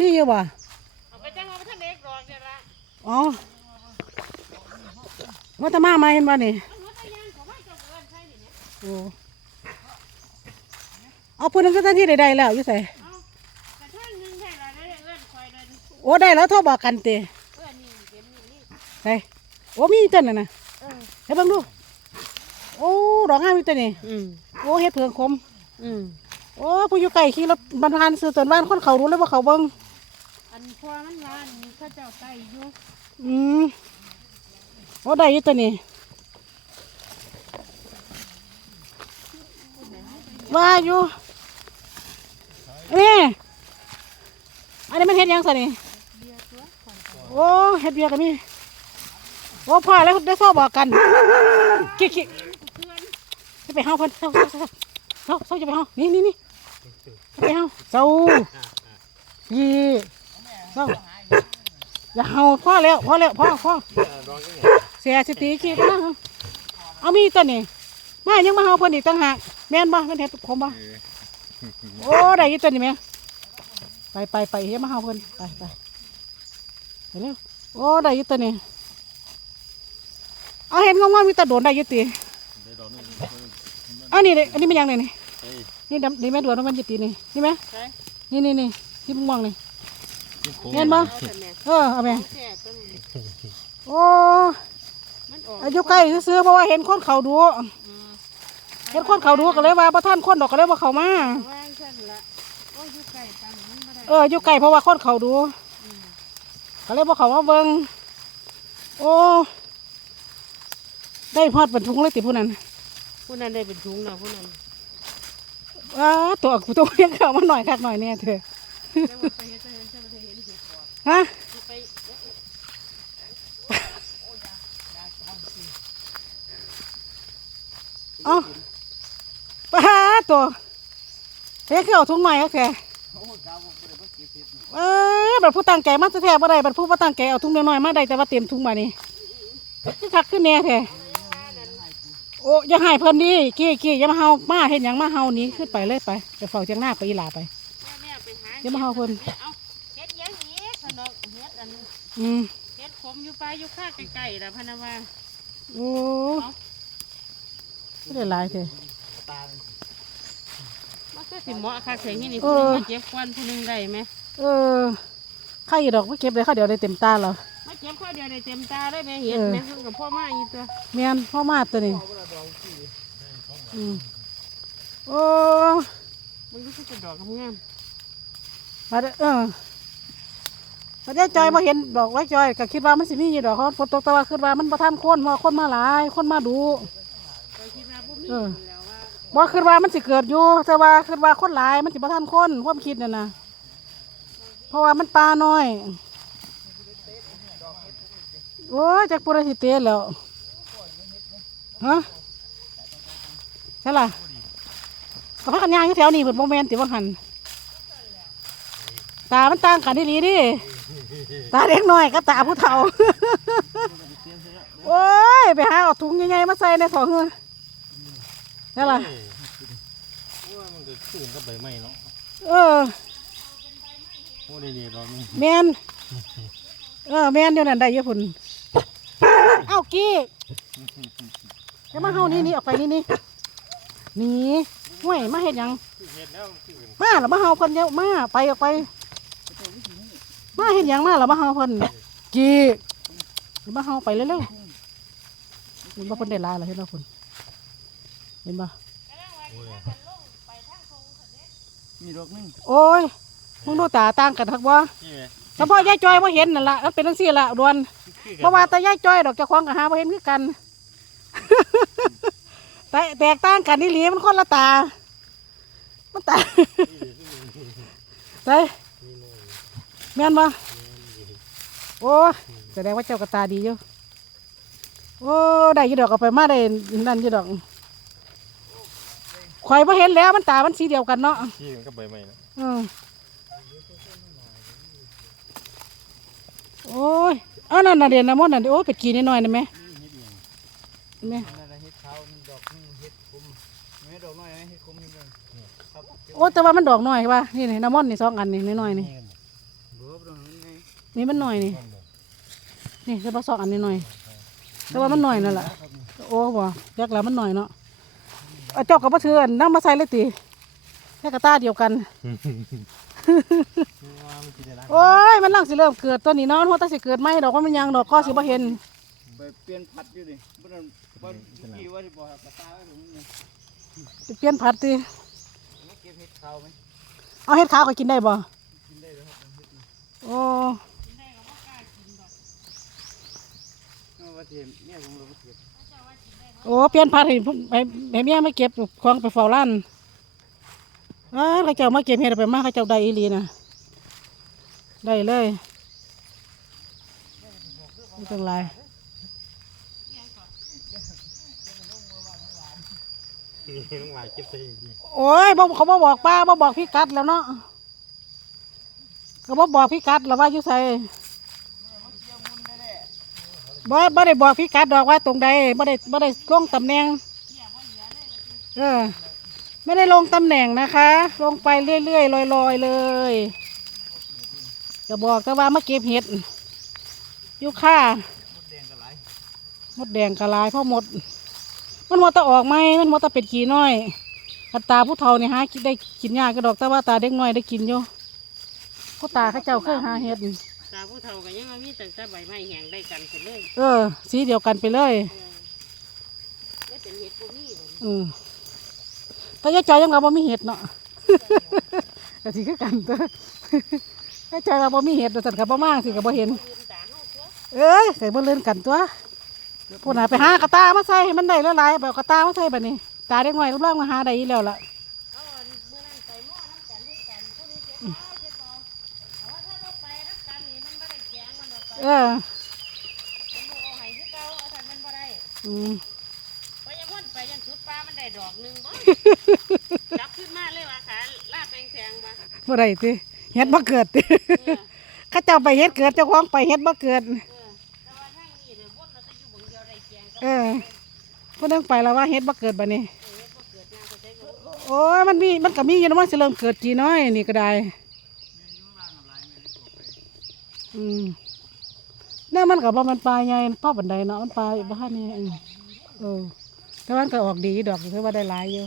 นี่อยู่บ่เอาไปจังเอาไปทะเลกรองเนี่ยละอ๋อว่าจะมาไหมาเห็นบ่นี่มันหัวตะยางของมันเจ้าเอิ้นใช่นี่เนี่ยโอ้เอาพูดนึงก็ทันที่ใดๆแล้วอยู่ใส่เอากระทั่งหนึงแค่ละได้เอิ้นคอยเดินโอ้ได้แล้วโทรบอกกันเตะเอิ้นนี่เป็นนี่นี่ไปโอ้มีต้นน่ะนะเออให้เบิ่งดูโอ้ดอกงามมีต้นนี่อืมโอ้เฮ็ดเผืองคมอืมโอ้ผู้อยู่ไกลขี่รถบรรทุกซื้อต้นบ้านคนเขารู้เลยว่าเขาเบิ่ง อันพอมันว่านี่เขาเจ้าไต่อยู่อืมโอ้ได้อยู่ตัวนี้ว่าอยู่นี่อันนี้มันเฮ็ดยังซะนี่เบียร์ตัวก่อนโอ้เฮ็ดเบียร์กันนี่โอ้พ่อแล้วได้โซ่บอกกันกิ๊กกิ๊กจะไปเฮาเพิ่นเศร้าเศร้าเศร้าเศร้าจะไปเฮานี่นี่นี่จะไปเฮาเศร้ายี่ เศร้าอย่าเฮาพ่อแล้วพ่อแล้วพ่อพ่อเสียสติขี้กันนะเอามีตัวนี้มายังมาเฮาเพิ่นอีกต่างหากแม่นบ่แม่นเฮ็ดคมบ่โอ้ได้อยู่ตัวนี้แม่ไปไปไปยังมาเฮาเพิ่นไปไปไปเร็วโอ้ได้อยู่ตัวนี้เอาเห็นงงๆมีแตะโดนได้อยู่ติอันนี้เลยอันนี้มันยังไงนี่นี่ดำนี่แม่ดวนมันจะตีนี่นี่ไหมใช่นี่นี่นี่ที่ม่วงนี่โค้ง เห็นบ่เอาแต่แม่เออเอาไปแก่ตัวนี้โอ้มันออกอายุใกล้ซื้อๆเพราะว่าเห็นคนเขาดูอืมเห็นคนเขาดูก็เลยว่าประท่านคนดอกก็เลยว่าเขามาว่างซั่นละโอ้ยอยู่ไกลตังมันบ่ได้เอออายุใกล้เพราะว่าคนเขาดูอืมก็เลยว่าเขามาเบิ่งโอ้ได้พอดบรรทุกเลยติผู้นั้นผู้นั้นได้เป็นถุงนะผู้นั้นว้าตัวกูตัวยังเข้ามาหน่อยคักหน่อยเนี่ยเธอแต่ว่าไปเฮะเห็นจะบ่ได้เห็นเห็ดบ่ฮะสิไปเอ๋อป้าตัวเฮ้ยคือเอาถุงใหม่โอเคเออบัดผู้ตั้งใจมาแท้ๆบ่ได้บัดผู้บ่ตั้งใจเอาถุงน้อยๆมาได้แต่ว่าเต็มถุงมานี่คือคักขึ้นแน่แท้โอ้อย่าให้เพิ่นดิกี้กี้อย่ามาเฮามาเฮ็ดหยังมาเฮานี้ขึ้นไปเลยไปไปเฝ้าเจียงหน้าไปอีหลาไปแม่ามาเอาเพิ่น เอาเฮ็ดหยังอีกขนมเฮ็ดอัน อืมเฮ็ดขมอยู่ป่าอยู่ข้างไกลๆล่ะพะนะว่าโอ้ไม่ได้หลายแท้มันก็สิเหมาะคักแข็งนี่นี่เอผู้หนึงอมาเจ็บควันผู้หนึงได้ไหมเออใครอีดอกมาเก็บเลยเขาเดี๋ยวได้เต็มตาเหรอมาเจ็บข้อเดียวได้เต็มตาเลยแม่เห็นเออแม่เพิ่งกับพ่อมาอีตัวแม่นพ่อมาตัวนี้อืมโอ้ มันรู้สึกเป็นดอกงามมาเด้อเออ มาได้จอยมาเห็นดอกไว้จอยก็คิดว่ามันสิมีอยู่ดอกเขาฝนตกแต่ว่าคิดว่ามันประทันคนเพราะคนมาหลายคนมาดูว่าบ่มีเออแล้วว่าบ่คิดว่ามันสิเกิดอยู่แต่ว่าคิดว่าคนหลาย มันสิบ่ทันคนความคิดน่ะนะเพราะว่ามันปลาน้อย โอ้ยจากปุระสิเตะแล้วฮะใช่ล่ะก็พักกันย่างอยู่แถวนี้เพิ่นบ่แม่นติว่าหันตามันต่างกันดีหลีดิ ตาเด็กน้อยกับตาผู้เฒ่า โอ้ย ไปหาเอาถุงใหญ่ๆมาใส่ในถอเฮือใช่ล่ะโอ้ยมันก็ขึ้นกับใบไม้เนาะเออโอ้ดีดีดอกนึงแมนเออแมนเดี๋ยวนั้นได้เยอะพุ่นเอ้ากี้เดี๋ยวมาเฮานี่นี่ออกไปนี่นี่หนี่ห่วยมาเห็นยังเห็ดแล้วขึ้นมาแล้วมาเฮาเพิ่นเดี๋ยวมาไปออกไป มาเห็นยังมาแล้วมาเฮาเพิ่นกี้เดี๋ยวมาเฮาไปเร็วๆเห็นบ่เพิ่นได้หลายแล้วเห็นบ่พุ่นเห็นบ่มีดอกนึงโอ้ยมึงดูตาต่างกันทักบ่นี่ไงเฉพาะยายจอยบ่เห็นนั่นล่ะมันเป็นจังซี่ล่ะดวนเพราะว่าแต่ยายจ้อยดอกเจะคว้าของกับหาบ่เห็นคือกันแต่แตกต่างกันนี่หลีมันคนละตามันตาใส่ แม่นบ่โอ้แสดงว่าเจ้ากระตาดีอยู่โอ้ได้อยี่ดอกเอาไปมาได้นั่นอยี่ดอกข่อยบ่เห็นแล้วมันตามันสีเดียวกันเนาะขี้กันกับใบไม้เนาะอืมโอ้ยเอานั่นน่ะเด่นนะมดน่ะโอ้ยเป็ดกีนิดหน่อยนะแม่เห็นไหมเฮ็ดขาวมันดอกนึงเฮ็ดคมไม่ดอกน้อยนะเฮ็ดคมนี่เบิ่งครับโอ้แต่ว่ามันดอกน้อยป่ะนี่นี่น้ำมันนี่สองอันนี่น้อยๆนี่น นี่มันหน่อยนี่ นี่จะผสมอันนี้หน่อย แต่ว่ามันหน่อยนั่นแหละ โอ้บ่ยักแล้วมันหน่อยเนาะเอาเจ้ากับพ่อเถื่อนนั่งมาใส่เลยตีแค่กระตาเดียวกัน โอ้ย มันลังสิเริ่มเกิดตัวนี้เนาะหัวตาสิเกิดไหมดอกว่ามันยังดอกก็สิบ่เห็นไปเปลี่ยนพัดอยู่ดิบ่นั้นบ่กี่ว่าสิบ่กระตาไว้ตรงนี้สิเปลี่ยนผัดติเก็บเห็ดขาวไหมเอาเห็ดขาวก็กินได้บ่กินได้ครับโอ้ เอาว่าสิเนี่ยผมเราบ่เก็บโอ้เปลี่ยนผัดให้ผู้ให้ให้เมียมาเก็บของไปเฝ้าร้านอ้าเขาเจ้ามาเก็บเห็ดไปมาเขาเจ้าได้อีหลีนะได้เลยไม่ต้องไรนี่ต้องหลายเก็บใส่ดีโอ้ยบ่เขาบ่บอกป้าบ่บอกพี่กัดแล้วเนาะเขาบ่บอกพี่กัดแล้วว่าอยู่ใส่ บ่บ่ได้บอกพี่กัดดอกว่าตรงใดบ่ได้บ่ได้ลงตำแหน่งเออไม่ได้ลงตำแหน่งนะคะ ลงไปเรื่อยๆลอยๆเลยจะบอกแต่ว่ามาเก็บเห็ดอยู่ค่ามดแดงก็หลามดแดงกระลายเพราะหมด มันหมดตะออกไหมมันหมดตะเป็ดขี้น้อยอัตาผู้เฒ่านี่หากินได้กินยากกระดอกแต่ว่าตาเด็กน้อยได้กินอยู่พ่อตาข้าเจ้าเคยหาเห็ด ตาผู้เฒ่าก็ยังมามีตั้งแต่ใบไม้แห้งได้กันกันเลยเออ สีเดียวกันไปเลยได้เป็นเห็ดบ่มีบ่ อืมแต่ยายจอยยังเราบ่มีเห็ดเนาะแต่สิคือกันเด้อยายจอยเราบ่มีเห็ดแต่สันกับบ่มากสิกับบ่เห็นลืมตาเฮาตัวเอ้ยใส่บ่เลื่อนกันตัวพวกน่ะไปหากระตามาใส่ให้มันได้หลายๆแบบกระตามาใส่บัดนี้ ตาเด็กน้อยรูปร่างมาหาได้อีแล้วล่ะ เออมันบ่เอาให้คือเก่าเอาถ้ามันบ่ได้อืมไปยังม่วนไปยังจุดปลามันได้ดอกหนึงบ่ จับขึ้นมาเลยว่าขาลาบแปลงแข็งมาบ่ได้ติเฮ็ดบ่เกิดติเออเข้าเจ้าไปเฮ็ดเกิดเจ้าของไปเฮ็ดบ่เกิด เออแต่ว่าทางนี้เดี๋ยววนเราจะอยู่บนเดียวได้แกงก็เออเพิ่นนึงไปแล้วว่าเฮ็ดบ่เกิดบัดนี้เฮ็ดบ่เกิดงานก็ได้บ่โอ้ยมันมีมันก็มีอยู่นะมันสิเริ่มเกิดจีน้อยนี่ก็ได้ อืม เนี่ยมันก็บ่มันปลาใหญ่พ่อบันไดเนาะมันปลาบ้านนี่อืมเออแต่ว่านก็ออกดีดอกถือว่าได้หลายอยู่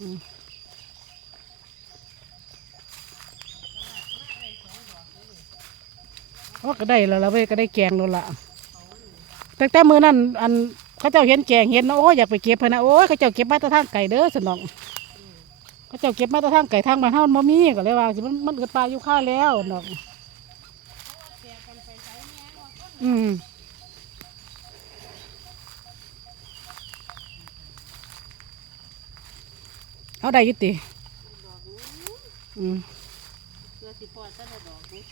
อืมโอ้ก็ได้แล้วละเว้ยก็ได้แกงแล้วละแต่แต่มือนั่นอันเขาเจ้าเห็นแกงเห็นนะโอ้อยากไปเก็บพนะโอ้ยเขาเจ้าเก็บมาต่ทางไก่เด้อสนองเขาเจ้าเก็บมาต่ทางไก่ทางบ้านเฮามันมีก็เลยว่ามันมันเกิดปลาอยู่ข้าแล้วเนาะ อืมเอาได้อยุติอืมเพื่อสิพอจะได้ดอกนี้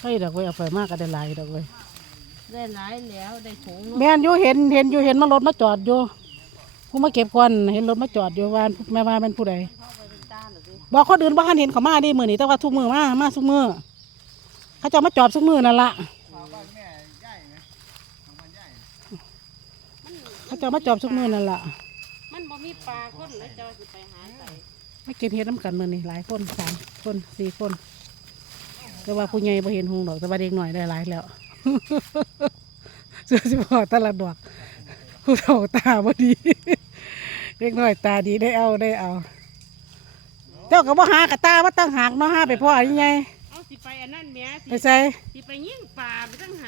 เฮ้ยดอกเว้ยเอาไปมากก็ได้หลายดอกเว้ยได้หลายแล้วได้ถุงแม่นอยู่เห็นเห็นอยู่เห็นมารถมาจอดอยู่ผู้มาเก็บควันเห็นรถมาจอดอยู่ว่าแม่ว่าเป็นผู้ใด บอกคนอื่นบ่คันเห็นเขามาดิมือนี่แต่ว่าทุกมือมามาทุกมือเขาจะมาจอดทุกมือนั่นละขาวบ้านแม่ย่ายไหมทางบ้านย่ายเขาจะมาจอดทุกมือนั่นละมันบ่มีปลาคนแล้วจ้าสิไปหาใส่มาเก็บเห็ดน้ำกันมือนี่หลายคนสามคนสี่คนแต่ว่าผู้ใหญ่บ่เห็นหงดอกแต่ว่าเด็กหน่อยได้หลายแล้วเสื้อสิบอตลาดดอกผู้เฒ่าตาบ่ดีเด็กน้อยตาดีได้เอาได้เอา เจ้าก็บ่หากระตาว่าตั้งหากเนาะหาไปพ่อยังไงเอาสิไปอันนั้นแหม่ไปสิใส่ สิไปยิงปลาไปตั้งหา